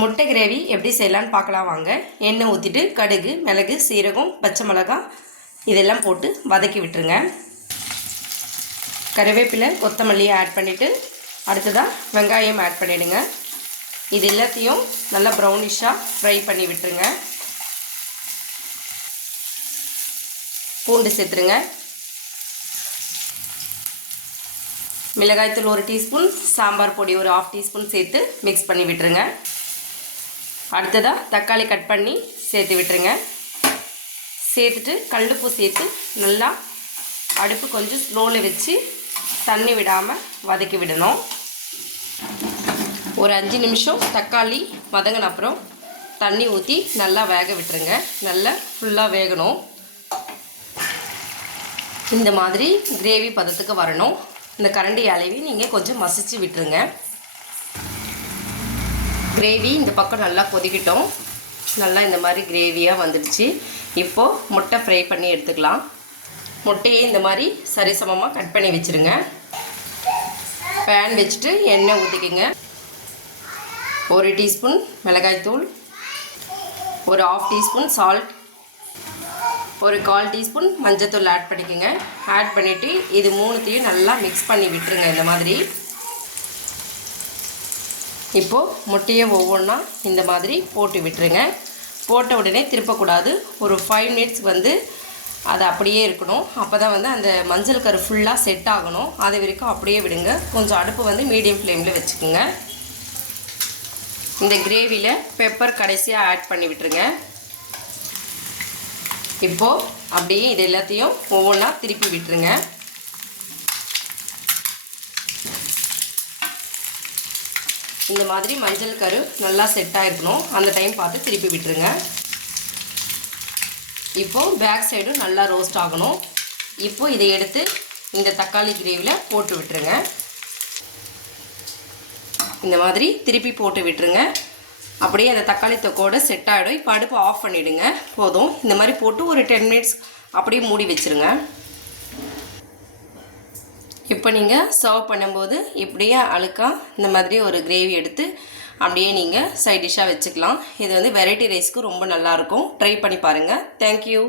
முட்டை கிரேவி எப்படி செய்யலான்னு பார்க்கலாம் வாங்க. எண்ணெய் ஊற்றிட்டு கடுகு, மிளகு, சீரகம், பச்சை மிளகாய் இதெல்லாம் போட்டு வதக்கி விட்டுருங்க. கருவேப்பிலை, கொத்தமல்லியை ஆட் பண்ணிவிட்டு அடுத்ததாக வெங்காயம் ஆட் பண்ணிவிடுங்க. இது எல்லாத்தையும் நல்லா ப்ரௌனிஷாக ஃப்ரை பண்ணி விட்டுருங்க. பூண்டு சேர்த்துருங்க. மிளகாய்த்தூள் 1 டீஸ்பூன், சாம்பார் பொடி ஒரு 1/2 டீஸ்பூன் சேர்த்து மிக்ஸ் பண்ணி விட்டுருங்க. அடுத்ததாக தக்காளி கட் பண்ணி சேர்த்து விட்டுருங்க. சேர்த்துட்டு கல்லுப்பு சேர்த்து நல்லா அடுப்பு கொஞ்சம் ஸ்லோவில் வச்சு தண்ணி விடாமல் வதக்கி விடணும். ஒரு 5 நிமிஷம் தக்காளி வதங்கின அப்புறம் தண்ணி ஊற்றி நல்லா வேக விட்டுருங்க. நல்லா ஃபுல்லாக வேகணும். இந்த மாதிரி கிரேவி பதத்துக்கு வரணும். இந்த கரண்டி அளவி நீங்கள் கொஞ்சம் மசிச்சு விட்டுருங்க. கிரேவி இந்த பக்கம் நல்லா கொதிக்கிட்டோம். நல்லா இந்த மாதிரி கிரேவியாக வந்துடுச்சு. இப்போது முட்டை ஃப்ரை பண்ணி எடுத்துக்கலாம். முட்டையை இந்த மாதிரி சரிசமமாக கட் பண்ணி வச்சுருங்க. பேன் வச்சுட்டு எண்ணெய் ஊற்றிக்கிங்க. 1 டீஸ்பூன் மிளகாய்த்தூள், ஒரு 1/2 டீஸ்பூன் சால்ட், ஒரு 1/4 டீஸ்பூன் மஞ்சத்தூள் ஆட் பண்ணிக்கோங்க. ஆட் பண்ணிவிட்டு இது மூணுத்தையும் நல்லா மிக்ஸ் பண்ணி விட்டுருங்க. இந்த மாதிரி இப்போது முட்டையை ஒவ்வொன்றா இந்த மாதிரி போட்டு விட்டுருங்க. போட்ட உடனே திருப்பக்கூடாது. ஒரு 5 மினிட்ஸ் அது அப்படியே இருக்கணும். அப்போ தான் அந்த மஞ்சள் கரு ஃபுல்லாக செட் ஆகணும். அது வரைக்கும் அப்படியே விடுங்க. கொஞ்சம் அடுப்பு மீடியம் ஃப்ளேமில் வச்சுக்கோங்க. இந்த கிரேவியில் பெப்பர் கடைசியாக ஆட் பண்ணி விட்டுருங்க. இப்போது அப்படியே இது எல்லாத்தையும் ஒவ்வொன்றா திருப்பி விட்டுருங்க. இந்த மாதிரி மஞ்சள் கரு நல்லா செட் ஆகிருக்கணும். அந்த டைம் பார்த்து திருப்பி விட்டுருங்க. இப்போது பேக் சைடும் நல்லா ரோஸ்ட் ஆகணும். இப்போது இதை எடுத்து இந்த தக்காளி கிரேவியில் போட்டு விட்டுருங்க. இந்த மாதிரி திருப்பி போட்டு விட்டுருங்க. அப்படியே அந்த தக்காளி தொக்கோடு செட் ஆகிடும். இப்போ அடுப்பு ஆஃப் பண்ணிவிடுங்க. போதும். இந்த மாதிரி போட்டு ஒரு 10 மினிட்ஸ் அப்படியே மூடி வச்சுருங்க. இப்போ நீங்கள் சர்வ் பண்ணும்போது இப்படியே அழுக்காக இந்த மாதிரி ஒரு கிரேவி எடுத்து அப்படியே நீங்கள் சைட் டிஷ்ஷாக வச்சுக்கலாம். இது வெரைட்டி ரைஸ்க்கு ரொம்ப நல்லாயிருக்கும். ட்ரை பண்ணி பாருங்கள். தேங்க்யூ.